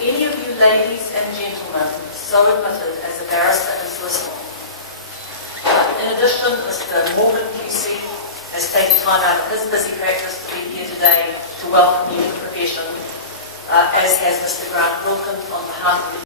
any of you ladies and gentlemen so admitted as a barrister is listening. In addition, Mr. Morgan QC has taken time out of his busy practice to be here today to welcome you to the profession, as has Mr. Grant Wilkins on behalf of the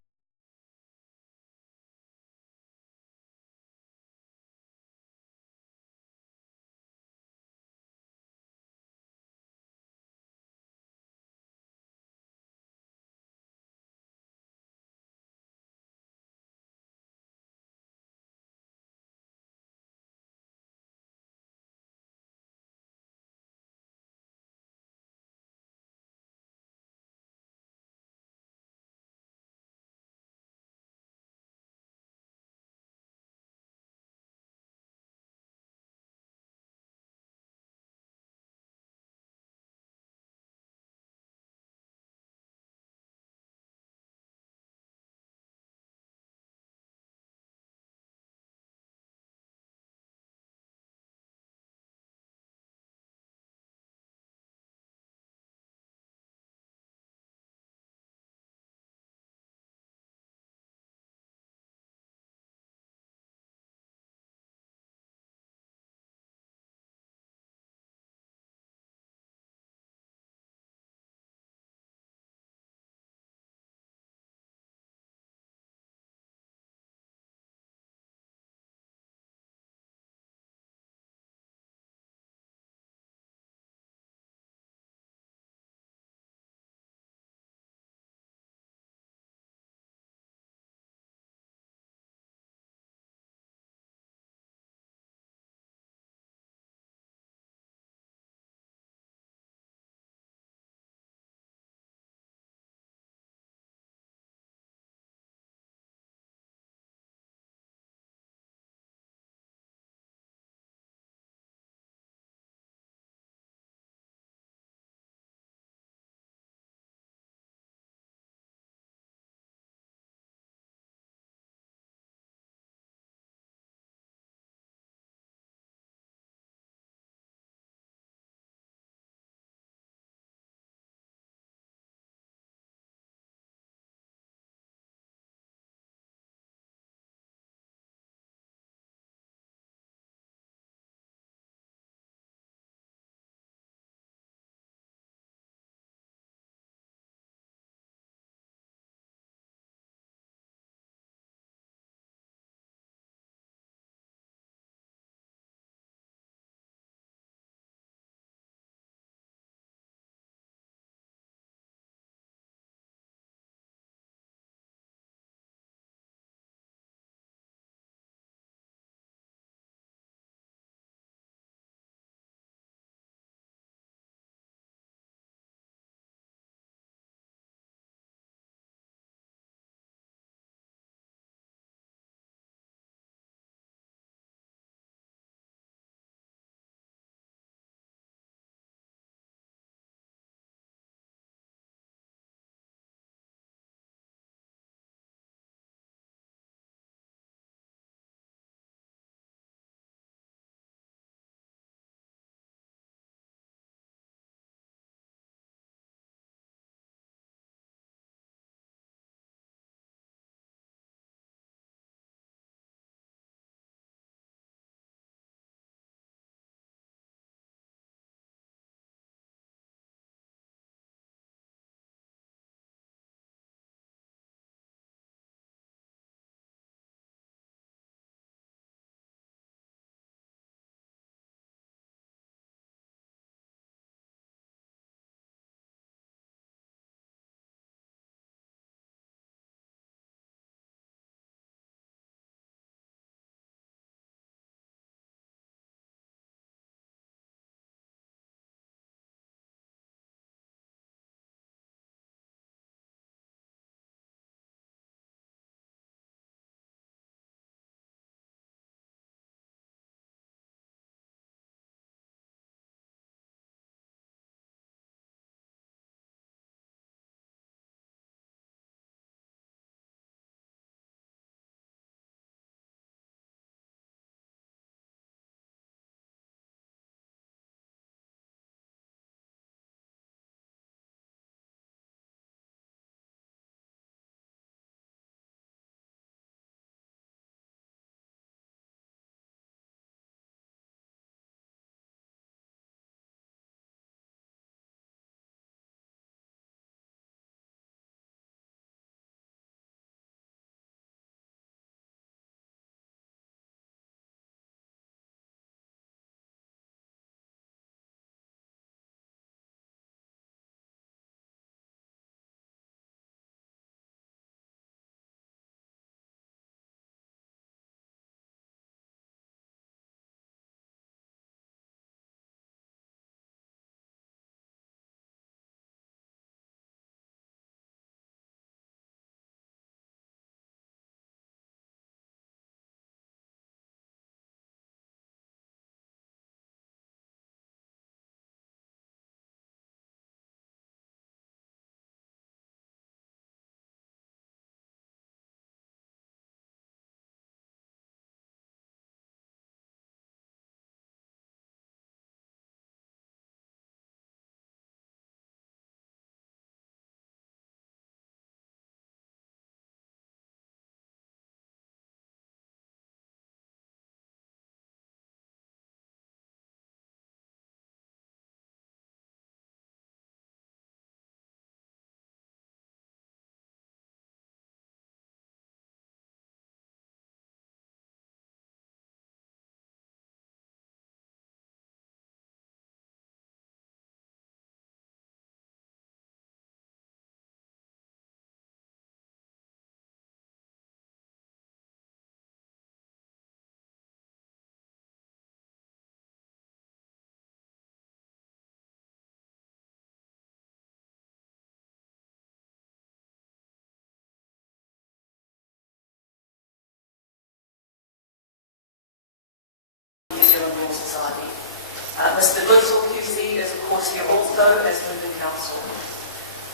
Mr. Goodsall QC is of course here also as moving counsel.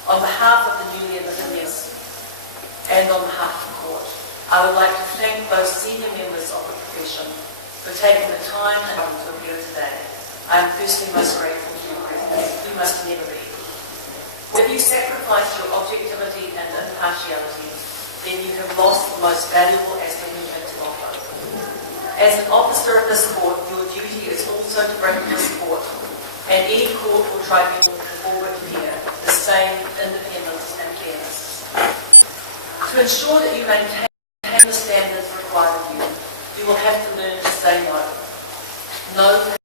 On behalf of the newly elected members and on behalf of the court, I would like to thank those senior members of the profession for taking the time and time to appear today. I am firstly most grateful to your presence. You must never leave. If you sacrifice your objectivity and impartiality, then you have lost the most valuable asset you have to offer. As an officer of this court, your duty is also to bring to this court and any court or tribunal before it here the same independence and fairness. To ensure that you maintain the standards required of you, you will have to learn to say no. No.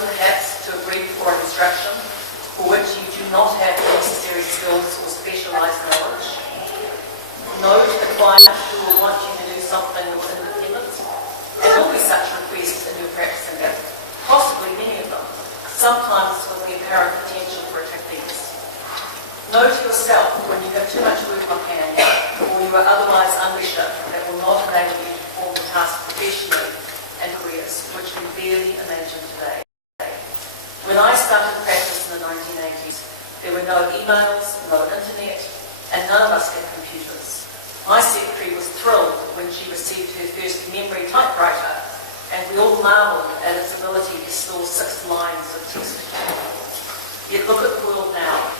Katz to a brief or instruction for which you do not have the necessary skills or specialised knowledge. No to the client who will want you to do something with independence. There will be such requests in your practicing it, possibly many of them, sometimes with the apparent potential for a offence. No to yourself when you have too much work on hand or you are otherwise undershipped that will not enable you to perform the task professionally and careers, which we barely imagine today. When I started practice in the 1980s, there were no emails, no internet, and none of us had computers. My secretary was thrilled when she received her first memory typewriter, and we all marvelled at its ability to store 6 lines of text. Yet look at the world now.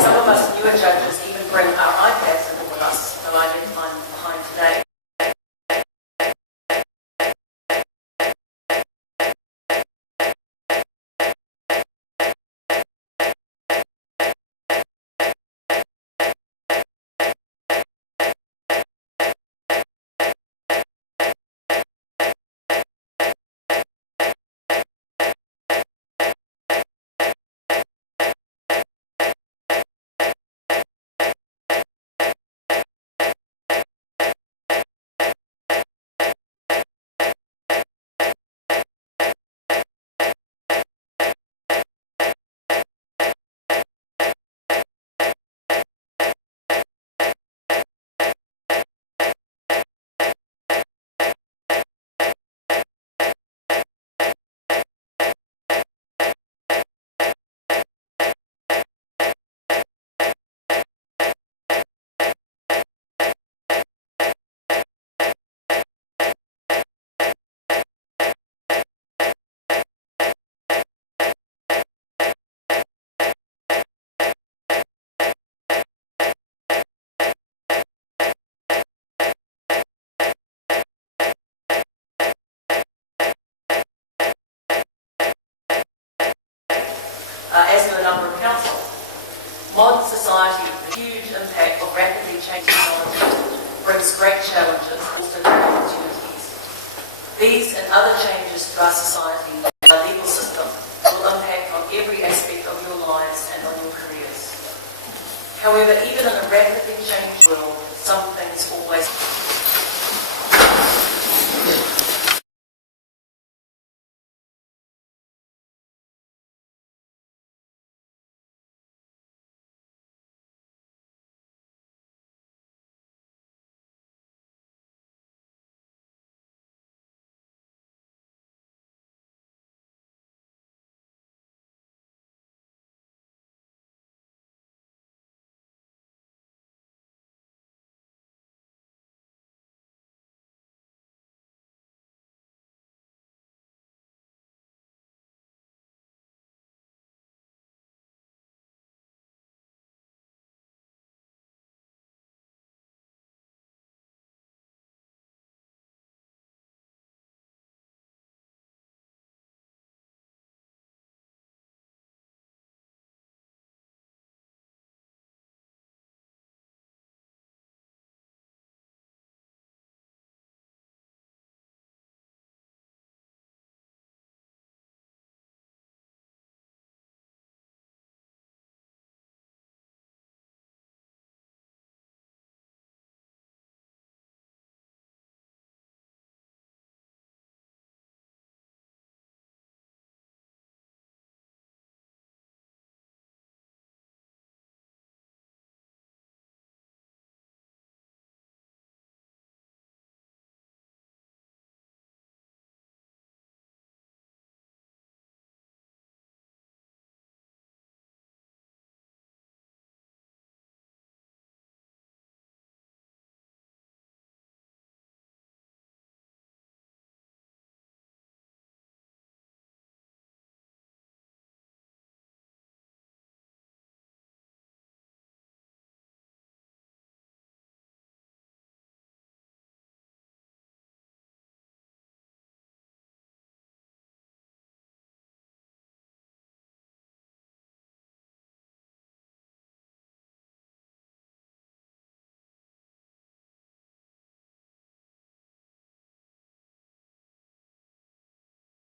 Some of us newer judges even bring our iPads in with us, though I left mine behind today. Modern society, the huge impact of rapidly changing technology brings great challenges and also great opportunities. These and other changes to our society